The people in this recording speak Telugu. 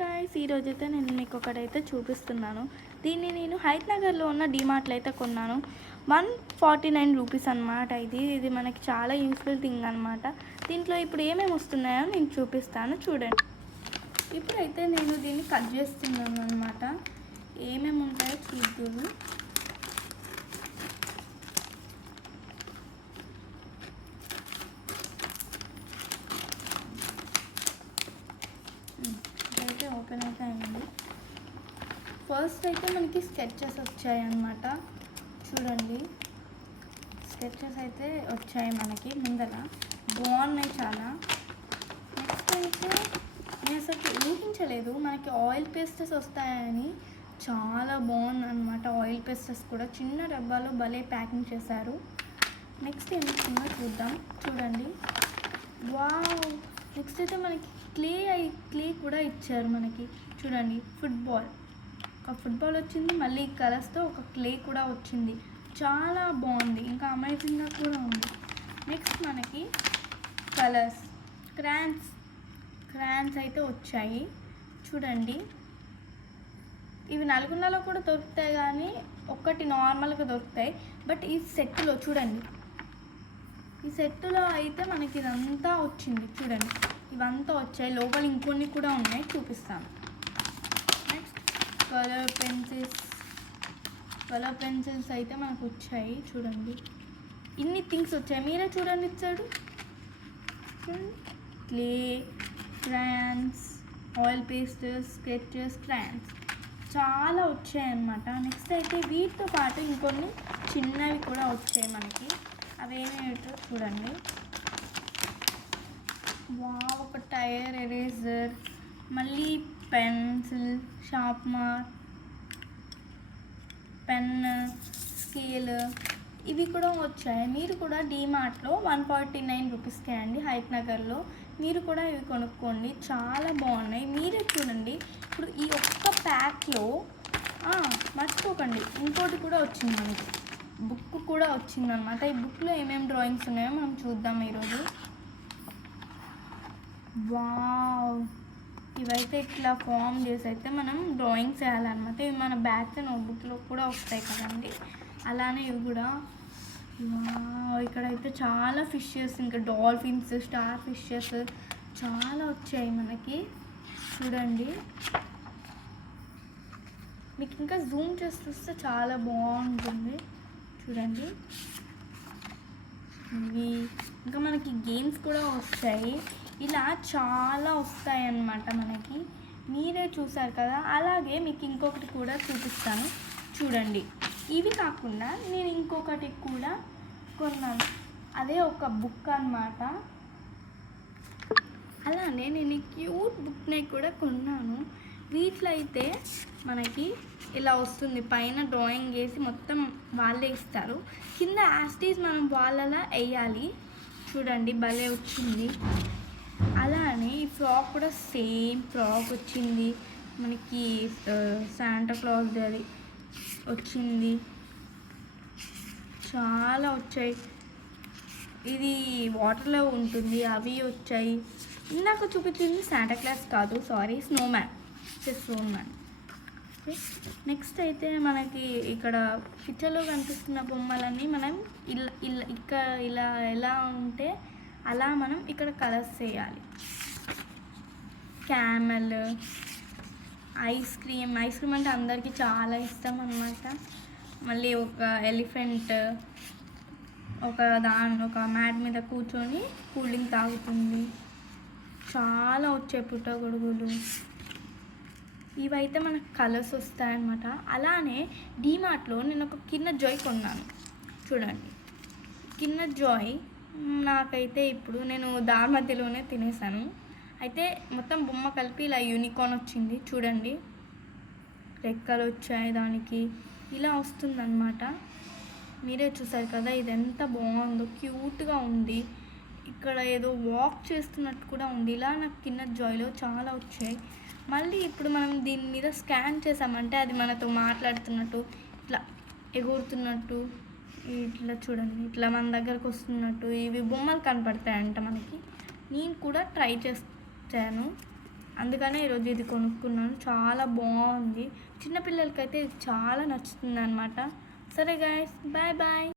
గాయ్స్, ఈరోజైతే నేను మీకు ఒకటైతే చూపిస్తున్నాను. దీన్ని నేను హైత్ నగర్లో ఉన్న డీమార్ట్లో అయితే కొన్నాను. 149 రూపీస్ అనమాట. ఇది మనకి చాలా యూస్ఫుల్ థింగ్ అనమాట. దీంట్లో ఇప్పుడు ఏమేమి వస్తున్నాయో నేను చూపిస్తాను, చూడండి. ఇప్పుడైతే నేను దీన్ని కట్ చేస్తున్నాను అనమాట. ఏమేమి ఉంటాయో చూద్దాము. అయితే ఓపెన్ అయితే అయింది. ఫస్ట్ అయితే మనకి స్కెచెస్ వచ్చాయి అన్నమాట. చూడండి, స్కెచెస్ అయితే వచ్చాయి మనకి ముందర, బాగున్నాయి చాలా. నెక్స్ట్ అయితే నేను అసలు ఊహించలేదు మనకి ఆయిల్ పేస్టెస్ వస్తాయని. చాలా బాగుంది అనమాట. ఆయిల్ పేస్టెస్ కూడా చిన్న డబ్బాలో భలే ప్యాకింగ్ చేశారు. నెక్స్ట్ ఏమొస్తుందో చూద్దాం. చూడండి, వావ్. నెక్స్ట్ అయితే మనకి క్లే కూడా ఇచ్చారు మనకి. చూడండి, ఒక ఫుట్బాల్ వచ్చింది, మళ్ళీ కలర్స్తో ఒక క్లే కూడా వచ్చింది. చాలా బాగుంది, ఇంకా అమేజింగ్గా కూడా ఉంది. నెక్స్ట్ మనకి కలర్స్, క్రాన్స్ అయితే వచ్చాయి. చూడండి, ఇవి నల్గొండలో కూడా దొరుకుతాయి, కానీ ఒక్కటి నార్మల్గా దొరుకుతాయి. బట్ ఈ సెట్లో చూడండి, ఈ సెట్లో అయితే మనకి ఇదంతా వచ్చింది. చూడండి, ఇవంతా వచ్చాయి. లోపల ఇంకొన్ని కూడా ఉన్నాయి, చూపిస్తాను. నెక్స్ట్ కలర్ పెన్సిల్స్ అయితే మనకు వచ్చాయి. చూడండి, ఇన్ని థింగ్స్ వచ్చాయి. మీరే చూడండి, ఇచ్చాడు. Clay, crayons, oil పేస్టర్స్, sketches, crayons చాలా వచ్చాయి అన్నమాట. నెక్స్ట్ అయితే వీటితో పాటు ఇంకొన్ని చిన్నవి కూడా వచ్చాయి మనకి. అవేమేటో చూడండి. ఒక టైర్ ఎరేజర్, మళ్ళీ పెన్సిల్, షార్ప్నర్, పెన్, స్కేల్, ఇవి కూడా వచ్చాయి. మీరు కూడా డీమార్ట్లో 149 రూపీస్కే అండి, హైత్ నగర్లో. మీరు కూడా ఇవి కొనుక్కోండి, చాలా బాగున్నాయి. మీరే చూడండి. ఇప్పుడు ఈ ఒక్క ప్యాక్లో మర్చిపోకండి, ఇంకోటి కూడా వచ్చింది మనకి, బుక్ కూడా వచ్చిందనమాట. ఈ బుక్లో ఏమేమి డ్రాయింగ్స్ ఉన్నాయో మనం చూద్దాం ఈరోజు. వావ్, ఇవైతే ఇట్లా ఫామ్ చేసి అయితే మనం డ్రాయింగ్స్ వేయాలన్నమాట. ఇవి మన బ్యాచ్ నోట్బుక్లో కూడా వస్తాయి కదండి, అలానే ఇవి కూడా. ఇక్కడైతే చాలా ఫిషెస్, ఇంకా డాల్ఫిన్స్, స్టార్ ఫిషెస్ చాలా వచ్చాయి మనకి. చూడండి, మీకు ఇంకా జూమ్ చేసి చూస్తే చాలా బాగుంటుంది. చూడండి, ఇవి ఇంకా మనకి గేమ్స్ కూడా వస్తాయి. ఇలా చాలా వస్తాయి అన్నమాట మనకి. మీరే చూసారు కదా. అలాగే మీకు ఇంకొకటి కూడా చూపిస్తాను, చూడండి. ఇవి కాకుండా నేను ఇంకొకటి కూడా కొన్నాను, అదే ఒక బుక్ అన్నమాట. అలానే నేను ఈ క్యూట్ బుక్ని కూడా కొన్నాను. వీటిలో అయితే మనకి ఇలా వస్తుంది, పైన డ్రాయింగ్ వేసి మొత్తం వాళ్ళే ఇస్తారు, కింద యాస్టీస్ మనం వాళ్ళలా వేయాలి. చూడండి, భలే వచ్చింది. అలానే ఈ ఫ్రాక్ కూడా సేమ్ ఫ్రాక్ వచ్చింది మనకి, శాంటా క్లాస్ అది వచ్చింది. చాలా వచ్చాయి. ఇది వాటర్లో ఉంటుంది, అవి వచ్చాయి. ఇందాక చూపించింది శాంటా క్లాస్ కాదు, సారీ, స్నోమ్యాన్. నెక్స్ట్ అయితే మనకి ఇక్కడ పిక్చర్లో కనిపిస్తున్న బొమ్మలన్నీ మనం ఇలా ఎలా ఉంటే అలా మనం ఇక్కడ కలర్స్ చేయాలి. క్యామెల్, ఐస్ క్రీమ్ అంటే అందరికీ చాలా ఇష్టం అన్నమాట. మళ్ళీ ఒక ఎలిఫెంట్ ఒక మ్యాట్ మీద కూర్చొని కూల్ డ్రింక్ తాగుతుంది. చాలా వచ్చాయి పుట్టగొడుగులు. ఇవైతే మనకు కలర్స్ వస్తాయన్నమాట. అలానే డీమార్ట్లో నేను ఒక కిండర్ జాయ్ కొన్నాను. చూడండి, కిండర్ జాయ్ నాకైతే ఇప్పుడు నేను దారి మధ్యలోనే తినేసాను. అయితే మొత్తం బొమ్మ కలిపి ఇలా యూనికార్న్ వచ్చింది. చూడండి, రెక్కలు వచ్చాయి దానికి, ఇలా వస్తుందన్నమాట. మీరే చూసారు కదా, ఇది ఎంత బాగుందో, క్యూట్గా ఉంది. ఇక్కడ ఏదో వాక్ చేస్తున్నట్టు కూడా ఉంది. ఇలా నాకు కిండర్ జాయ్లో చాలా వచ్చాయి. మళ్ళీ ఇప్పుడు మనం దీని మీద స్కాన్ చేసామంటే అది మనతో మాట్లాడుతున్నట్టు, ఇట్లా ఎగురుతున్నట్టు, ఇట్లా చూడండి, ఇట్లా మన దగ్గరకు వస్తున్నట్టు ఇవి బొమ్మలు కనపడతాయంట మనకి. నేను కూడా ట్రై చేస్తాను. అందుకనే ఈరోజు ఇది కొనుక్కున్నాను. చాలా బాగుంది. చిన్నపిల్లలకైతే ఇది చాలా నచ్చుతుంది అనమాట. సరే గైస్, బాయ్ బాయ్.